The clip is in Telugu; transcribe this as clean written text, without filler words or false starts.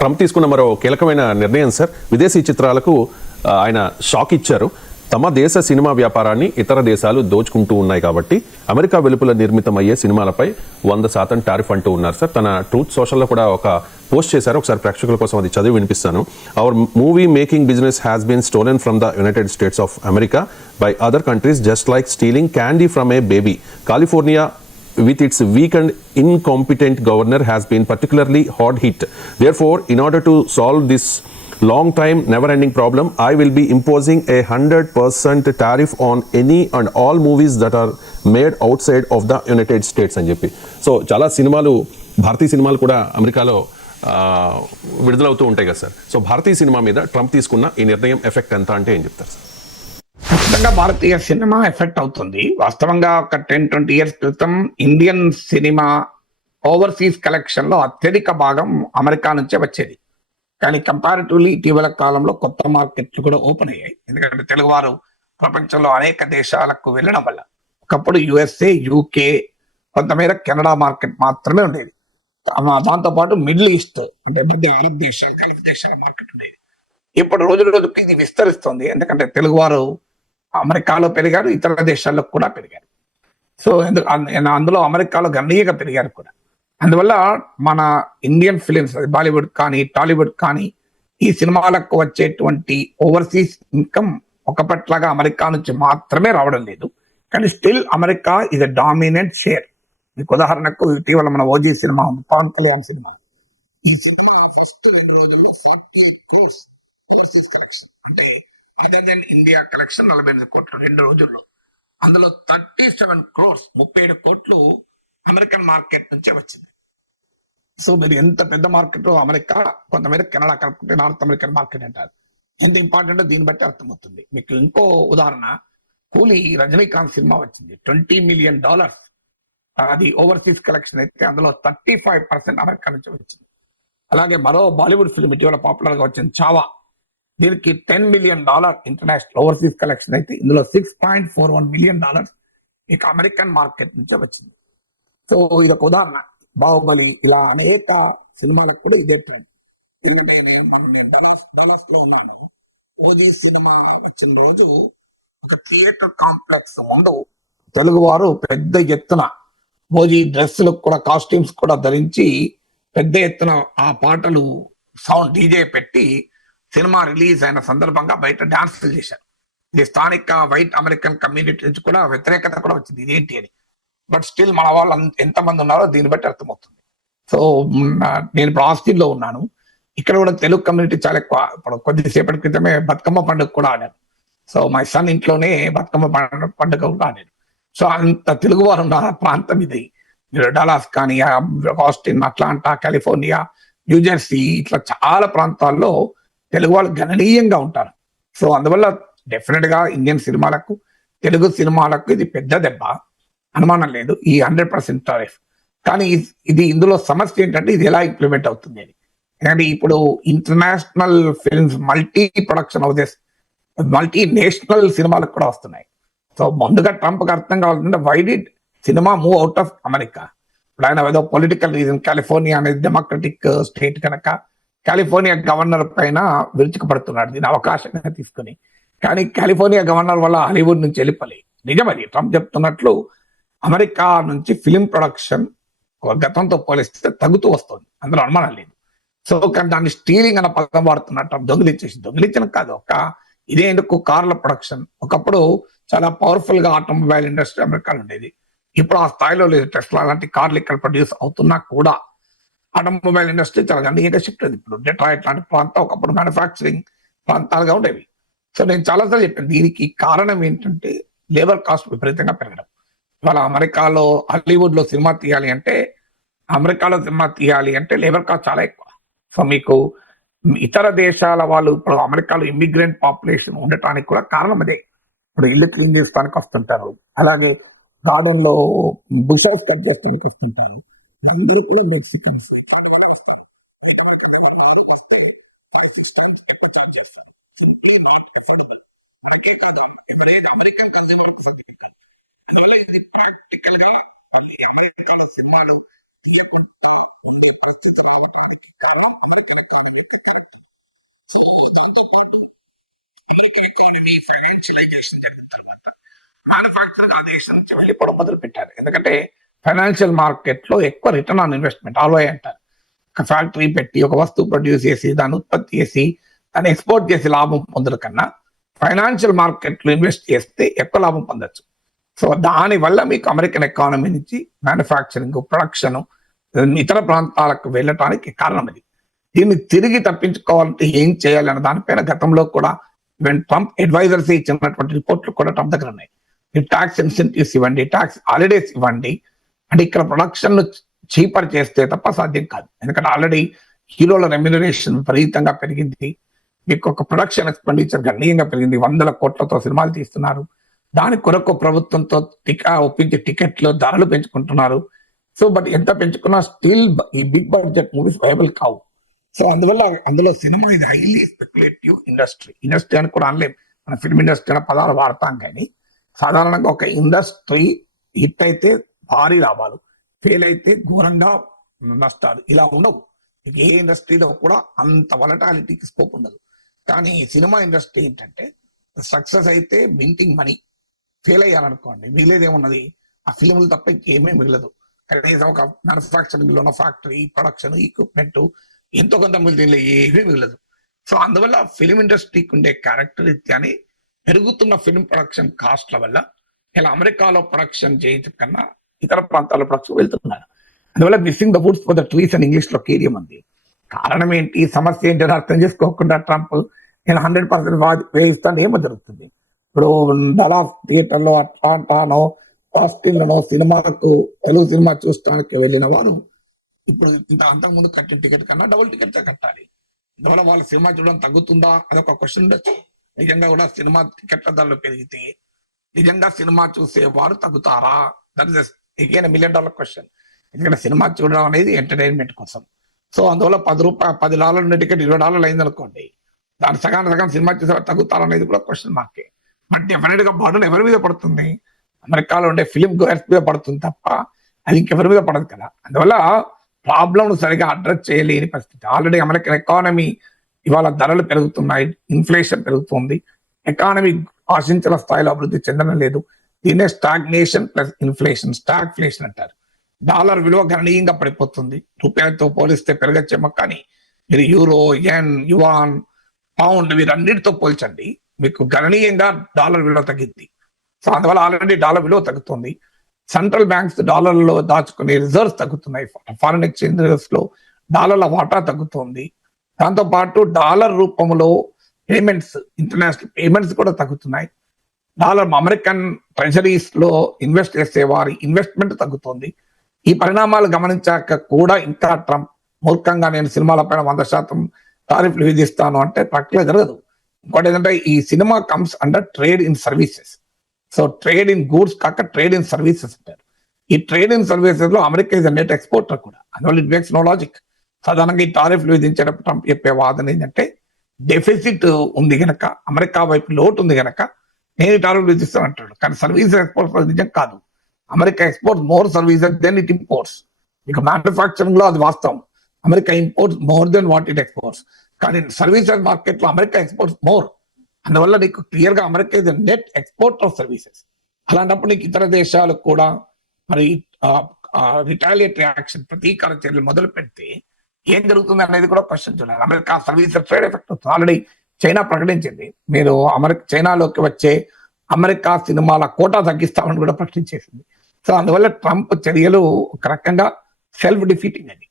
ట్రంప్ తీసుకున్న మరో కీలకమైన నిర్ణయం సార్. విదేశీ చిత్రాలకు ఆయన షాక్ ఇచ్చారు. తమ దేశ సినిమా వ్యాపారాన్ని ఇతర దేశాలు దోచుకుంటూ ఉన్నాయి కాబట్టి అమెరికా వెలుపల నిర్మితమయ్యే సినిమాలపై 100% టారిఫ్ అంటూ ఉన్నారు సార్. తన ట్రూత్ సోషల్లో కూడా ఒక పోస్ట్ చేశారు. ఒకసారి ప్రేక్షకుల కోసం అది చదివి వినిపిస్తాను. Our movie making business has been stolen from the United States of America by other countries just like stealing candy from a baby. California with its weak and incompetent governor has been particularly hard hit. Therefore, in order to solve this long time never ending problem, I will be imposing a 100% tariff on any and all movies that are made outside of the United States అని చెప్పి. సో చాలా సినిమాలు, భారతీయ సినిమాలు కూడా అమెరికాలో విడుదలవుతూ ఉంటాయి కదా సార్. సో భారతీయ సినిమా మీద ట్రంప్ తీసుకున్న ఈ నిర్ణయం ఎఫెక్ట్ ఎంత అంటే ఏం చెప్తారు సార్? ఖచ్చితంగా భారతీయ సినిమా ఎఫెక్ట్ అవుతుంది. వాస్తవంగా ఒక 10-20 ఇయర్స్ క్రితం ఇండియన్ సినిమా ఓవర్సీస్ కలెక్షన్ లో అత్యధిక భాగం అమెరికా నుంచే వచ్చేది. కానీ కంపారిటివ్లీ ఇటీవల కాలంలో కొత్త మార్కెట్లు కూడా ఓపెన్ అయ్యాయి. ఎందుకంటే తెలుగువారు ప్రపంచంలో అనేక దేశాలకు వెళ్ళడం వల్ల. ఒకప్పుడు యుఎస్ఏ, యూకే, కొంతమేర కెనడా మార్కెట్ మాత్రమే ఉండేది. దాంతోపాటు మిడిల్ ఈస్ట్ అంటే మధ్య అరబ్ దేశాలు, గల్ఫ్ దేశాల మార్కెట్ ఉండేది. ఇప్పుడు రోజు రోజుకి ఇది విస్తరిస్తుంది. ఎందుకంటే తెలుగువారు అమెరికాలో పెరిగారు, ఇతర దేశాల్లో కూడా పెరిగారు. సో అందులో అమెరికాలో గణనీయంగా పెరిగారు కూడా. అందువల్ల మన ఇండియన్ ఫిలిమ్స్, బాలీవుడ్ కానీ టాలీవుడ్ కానీ, ఈ సినిమాలకు వచ్చేటువంటి ఓవర్సీస్ ఇన్కమ్ ఒకప్పట్లాగా అమెరికా నుంచి మాత్రమే రావడం లేదు. కానీ still America is a dominant share. మీకు ఉదాహరణకు ఇటీవల మన ఓజీ సినిమా ఉంది, పవన్ కళ్యాణ్ సినిమా. ఈ సినిమా ఫస్ట్ 2 రోజుల్లో 48 crores ఓవర్సీస్ కలెక్షన్. అంటే అదర్ దెన్ ఇండియా కలెక్షన్ 48 కోట్లు 2 రోజుల్లో. అందులో 37 crores 37 కోట్లు అమెరికన్ మార్కెట్ నుంచే వచ్చింది. సో మీరు ఎంత పెద్ద మార్కెట్ అమెరికా, కొంతమేర కెనడా కలుపుకుంటే నార్త్ అమెరికన్ మార్కెట్ అంటారు. ఎంత ఇంపార్టెంట్ దీన్ని బట్టి అర్థమవుతుంది. మీకు ఇంకో ఉదాహరణ, కూలీ రజనీకాంత్ సినిమా వచ్చింది, $20 million. అది ఓవర్సీస్ కలెక్షన్ అయితే అందులో 35% అమెరికా నుంచి వచ్చింది. అలాగే మరో బాలీవుడ్ ఫిల్మ్ ఇటీవల పాపులర్ గా వచ్చింది, చావా. దీనికి $10 million ఇంటర్నేషనల్ ఓవర్సీస్ కలెక్షన్ అయితే ఇందులో $6.41 million ఇక అమెరికన్ మార్కెట్ నుంచే వచ్చింది. సో ఇది ఒక ఉదాహరణ. బాహుబలి, ఇలా అనేక సినిమాలకు కూడా ఇదే ట్రెండ్. ఎందుకంటే నేను డలాస్ లో ఉన్నాను. ఓజీ సినిమా వచ్చిన రోజు ఒక థియేటర్ కాంప్లెక్స్ ముందు తెలుగు వారు పెద్ద ఎత్తున ఓజీ డ్రెస్సులకు కూడా, కాస్ట్యూమ్స్ కూడా ధరించి పెద్ద ఎత్తున ఆ పాటలు సౌండ్ డీజే పెట్టి సినిమా రిలీజ్ అయిన సందర్భంగా బయట డాన్సులు చేశారు. ఇది స్థానిక వైట్ అమెరికన్ కమ్యూనిటీ నుంచి కూడా వ్యతిరేకత కూడా వచ్చింది, ఇదేంటి అని. బట్ స్టిల్ మన వాళ్ళు ఎంతమంది ఉన్నారో దీన్ని బట్టి అర్థమవుతుంది. సో నేను ఇప్పుడు ఆస్టిన్లో ఉన్నాను. ఇక్కడ కూడా తెలుగు కమ్యూనిటీ చాలా ఎక్కువ. ఇప్పుడు కొద్దిసేపటి క్రితమే బతుకమ్మ పండుగ కూడా ఆడాను. సో మై సన్ ఇంట్లోనే బతుకమ్మ పండుగ కూడా ఆడాను. సో అంత తెలుగు వారు ఉన్న ప్రాంతం ఇది. మీరు డలాస్ కానీ, ఆస్టిన్, అట్లాంటా, కాలిఫోర్నియా, న్యూజెర్సీ, ఇట్లా చాలా ప్రాంతాల్లో తెలుగు వాళ్ళు గణనీయంగా ఉంటారు. సో అందువల్ల డెఫినెట్ గా ఇండియన్ సినిమాలకు, తెలుగు సినిమాలకు ఇది పెద్ద దెబ్బ, అనుమానం లేదు, ఈ 100% టారిఫ్. కానీ ఇది ఇందులో సమస్య ఏంటంటే ఇది ఎలా ఇంప్లిమెంట్ అవుతుంది అని. ఎందుకంటే ఇప్పుడు international films, multi production houses, multi national సినిమాలకు కూడా వస్తున్నాయి. సో ముందుగా ట్రంప్ కి అర్థం కావాలంటే why did cinema move out of America. ఇప్పుడు ఆయన ఏదో పొలిటికల్ రీజన్, కాలిఫోర్నియా అనేది డెమోక్రటిక్ స్టేట్ కనుక కాలిఫోర్నియా గవర్నర్ పైన విరుచుకుపడుతున్నాడు దీని అవకాశంగా తీసుకుని. కానీ కాలిఫోర్నియా గవర్నర్ వల్ల హాలీవుడ్ నుంచి వెళ్ళిపోలేదు. నిజమది ట్రంప్ చెప్తున్నట్లు అమెరికా నుంచి ఫిలిం ప్రొడక్షన్ గతంతో పోలిస్తే తగ్గుతూ వస్తుంది, అందులో అనుమానం లేదు. సో కానీ దాన్ని స్టీలింగ్ అన్న పదం వాడుతున్నట్టు, దొంగిలించడం కాదు, ఇదే ఎందుకు కార్ల ప్రొడక్షన్. ఒకప్పుడు చాలా పవర్ఫుల్ గా ఆటోమొబైల్ ఇండస్ట్రీ అమెరికాలో ఉండేది. ఇప్పుడు ఆ స్థాయిలో లేదు. టెస్లా లాంటి కార్లు ఇక్కడ ప్రొడ్యూస్ అవుతున్నా కూడా ఆటోమొబైల్ ఇండస్ట్రీ చాలా గణనీయంగా షిఫ్ట్ అయింది. ఇప్పుడు డెట్రాయిట్ లాంటి ప్రాంతం ఒకప్పుడు మ్యానుఫ్యాక్చరింగ్ ప్రాంతాలుగా ఉండేవి. సో నేను చాలాసార్లు చెప్పాను, దీనికి కారణం ఏంటంటే లేబర్ కాస్ట్ విపరీతంగా పెరగడం. ఇవాళ అమెరికాలో హాలీవుడ్ లో సినిమా తీయాలి అంటే, అమెరికాలో సినిమా తీయాలి అంటే లేబర్ కాస్ట్ చాలా ఎక్కువ. సో మీకు ఇతర దేశాల వాళ్ళు ఇప్పుడు అమెరికాలో ఇమ్మిగ్రెంట్ పాపులేషన్ ఉండటానికి కూడా కారణం అదే. ఇప్పుడు ఇల్లు క్లీన్ చేసుకోవడానికి వస్తుంటారు, అలాగే గార్డెన్ లో బుషెస్ కట్ చేసుకోవడానికి వస్తుంటారు. అందరూ కూడా మెక్సికన్స్. అమెరికన్ కన్స్యూమర్ అందువల్ల ఇది ప్రాక్టికల్ గా అమెరికాలో సినిమాలు తీయకుండా ఉండే పరిస్థితి అమెరికన్ ఎకానమీ కమర్షియలైజేషన్ జరిగిన తర్వాత మ్యానుఫ్యాక్చరింగ్ ఆ దేశం నుంచి వెళ్ళిపోవడం మొదలు పెట్టారు. ఎందుకంటే ఫైనాన్షియల్ మార్కెట్ లో ఎక్కువ రిటర్న్ ఆన్ ఇన్వెస్ట్మెంట్ ఆల్వై అంటారు. ఒక ఫ్యాక్టరీ పెట్టి ఒక వస్తువు ప్రొడ్యూస్ చేసి దాన్ని ఉత్పత్తి చేసి దాన్ని ఎక్స్పోర్ట్ చేసి లాభం పొందడం కన్నా ఫైనాన్షియల్ మార్కెట్ లో ఇన్వెస్ట్ చేస్తే ఎక్కువ లాభం పొందొచ్చు. సో దాని వల్ల మీకు అమెరికన్ ఎకానమీ నుంచి మ్యానుఫ్యాక్చరింగ్ ప్రొడక్షన్ ఇతర ప్రాంతాలకు వెళ్ళటానికి కారణం ఇది. దీన్ని తిరిగి తప్పించుకోవాలంటే ఏం చేయాలి అన్న దానిపైన గతంలో కూడా ఈవెన్ ట్రంప్ అడ్వైజర్స్ ఇచ్చినటువంటి రిపోర్ట్లు కూడా ట్రంప్ దగ్గర ఉన్నాయి. ట్యాక్స్ ఇన్సెంటివ్స్ ఇవ్వండి, ట్యాక్స్ హాలిడేస్ ఇవ్వండి, అంటే ఇక్కడ ప్రొడక్షన్ చీపర్ చేస్తే తప్ప సాధ్యం కాదు. ఎందుకంటే ఆల్రెడీ హీరోల రెమ్యునరేషన్ విపరీతంగా పెరిగింది, మీకు ఒక ప్రొడక్షన్ ఎక్స్పెండిచర్ గణనీయంగా పెరిగింది, 100 కోట్లతో సినిమాలు తీస్తున్నారు. దాని కొరకు ప్రభుత్వంతో ఒప్పించి టికెట్లు ధరలు పెంచుకుంటున్నారు. సో బట్ ఎంత పెంచుకున్నా స్టిల్ ఈ బిగ్ బడ్జెట్ మూవీస్ వైబుల్ కావు. సో అందువల్ల అందులో సినిమా ఇది హైలీ స్పెక్యులేటివ్ ఇండస్ట్రీ అని కూడా అనలేం. మన ఫిల్మ్ ఇండస్ట్రీ అనే పదాలు వాడతాం, కానీ సాధారణంగా ఒక ఇండస్ట్రీ హిట్ అయితే భారీ లాభాలు, ఫెయిల్ అయితే ఘోరంగా నష్టాలు, ఇలా ఉండవు. ఏ ఇండస్ట్రీలో కూడా అంత వలటాలిటీకి స్కోప్ ఉండదు. కానీ సినిమా ఇండస్ట్రీ ఏంటంటే సక్సెస్ అయితే మింటింగ్ మనీ, ఫెయిల్ అయ్యారనుకోండి మిగిలేదేమున్నది, ఆ ఫిల్ములు తప్ప ఇంకేమీ మిగలదు. కనీసం ఒక మ్యానుఫ్యాక్చరింగ్ లో ఫ్యాక్టరీ ప్రొడక్షన్ ఎక్విప్మెంట్ ఎంతో కొంత మిగిలిన ఏమీ మిగలదు. సో అందువల్ల ఫిలిం ఇండస్ట్రీకి ఉండే క్యారెక్టర్ ఇత్యాన్ని పెరుగుతున్న ఫిల్మ్ ప్రొడక్షన్ కాస్ట్ల వల్ల ఇలా అమెరికాలో ప్రొడక్షన్ చేయటం కన్నా ఇతర ప్రాంతాల్లో ప్రొడక్షన్ వెళ్తున్నారు. అందువల్ల missing the Woods for the trees అని ఇంగ్లీష్ లో కేరియం ఉంది. కారణం ఏంటి, సమస్య ఏంటి అని అర్థం చేసుకోకుండా ట్రంప్ నేను 100% వేయిస్తాను ఏమో జరుగుతుంది. ఇప్పుడు డలాస్ థియేటర్లో అట్లాంటానో ఆస్టిన్లోనో సినిమాకు తెలుగు సినిమా చూడటానికి వెళ్ళిన వారు ఇప్పుడు అంతకుముందు కట్టిన టికెట్ కన్నా డబుల్ టికెట్ కట్టాలి. అందువల్ల వాళ్ళ సినిమా చూడడం తగ్గుతుందా అదొక క్వశ్చన్ ఉండొచ్చు. నిజంగా కూడా సినిమా టికెట్ల ధరలు పెరిగితే నిజంగా సినిమా చూసేవారు తగ్గుతారా, that is again $1 million question. ఎందుకంటే సినిమా చూడడం అనేది ఎంటర్టైన్మెంట్ కోసం. సో అందువల్ల $10 ఉండే టికెట్ $20 అయింది అనుకోండి, దాని సగం సినిమా చూసే తగ్గుతారనేది కూడా క్వశ్చన్ మార్కే. బట్ డెఫినెట్ గా బర్డన్ ఎవరి మీద పడుతుంది, అమెరికాలో ఉండే ఫిలిం గోయర్స్ మీద పడుతుంది తప్ప అది ఇంకెవరి మీద పడదు కదా. అందువల్ల ప్రాబ్లం సరిగా అడ్రస్ చేయలేని పరిస్థితి. ఆల్రెడీ అమెరికన్ ఎకానమీ ఇవాళ ధరలు పెరుగుతున్నాయి, ఇన్ఫ్లేషన్ పెరుగుతుంది, ఎకానమీ ఆశించిన స్థాయిలో అభివృద్ధి చెందడం లేదు. దీన్నే స్టాగ్నేషన్ ప్లస్ ఇన్ఫ్లేషన్, స్టాగ్ఫ్లేషన్ అంటారు. డాలర్ విలువ గణనీయంగా పడిపోతుంది, రూపాయలతో పోలిస్తే పెరగచ్చేమో, కానీ మీరు యూరో, యెన్, యువాన్, పౌండ్ వీరన్నిటితో పోల్చండి, మీకు గణనీయంగా డాలర్ విలువ తగ్గింది. సో అందువల్ల ఆల్రెడీ డాలర్ విలువ తగ్గుతుంది. సెంట్రల్ బ్యాంక్స్ డాలర్లో దాచుకునే రిజర్వ్స్ తగ్గుతున్నాయి, ఫారిన్ ఎక్స్చేంజ్ రిజర్వ్స్ లో డాలర్ల వాటా తగ్గుతుంది. దాంతో పాటు డాలర్ రూపంలో పేమెంట్స్, ఇంటర్నేషనల్ పేమెంట్స్ కూడా తగ్గుతున్నాయి. డాలర్ అమెరికన్ ట్రెజరీస్ లో ఇన్వెస్ట్ చేసే వారి ఇన్వెస్ట్మెంట్ తగ్గుతుంది. ఈ పరిణామాలు గమనించాక కూడా ఇంకా ట్రంప్ మూర్ఖంగా నేను సినిమాల పైన 100% టారిఫ్లు విధిస్తాను అంటే ప్రక్రియ జరగదు. ఇంకోటి ఏంటంటే ఈ cinema comes under trade in services. So trade in goods కాక ట్రేడ్ ఇన్ సర్వీసెస్ అంటారు. ఈ ట్రేడ్ ఇన్ సర్వీసెస్ లో అమెరికా ఇస్ నెట్ ఎక్స్పోర్టర్ కూడా. అందువల్ల ఇట్ మేక్స్ నో లాజిక్. సాధారణంగా ఈ టారిఫ్లు విధించేటప్పుడు ట్రంప్ చెప్పే వాదన ఏంటంటే డెఫిసిట్ ఉంది గనక, అమెరికా వైపు లోటు ఉంది గనక నేను టారిఫ్లు విధిస్తాను అంటాడు. కానీ సర్వీసెస్ ఎక్స్పోర్ట్స్ నిజం కాదు. America exports more services than it imports. ఇక మ్యానుఫ్యాక్చరింగ్ లో అది వాస్తవం, America imports more than what it exports. కానీ సర్వీసెస్ మార్కెట్ లో అమెరికా ఎక్స్పోర్ట్స్ మోర్. అందువల్ల నీకు క్లియర్ గా America is net export of services. అలాంటప్పుడు నీకు ఇతర దేశాలు కూడా మరి రిటాలియేటరీ యాక్షన్, ప్రతీకార చర్యలు మొదలు పెడితే ఏం జరుగుతుంది అనేది కూడా క్వశ్చన్ చూడాలి. అమెరికా సర్వీసెస్ ట్రేడ్ ఎఫెక్ట్ అవుతుంది. ఆల్రెడీ చైనా ప్రకటించింది, మీరు చైనాలోకి వచ్చే అమెరికా సినిమాల కోటా తగ్గిస్తామని కూడా ప్రకటించేసింది. సో అందువల్ల ట్రంప్ చర్యలు ఒక రకంగా సెల్ఫ్ డిఫీటింగ్ అది.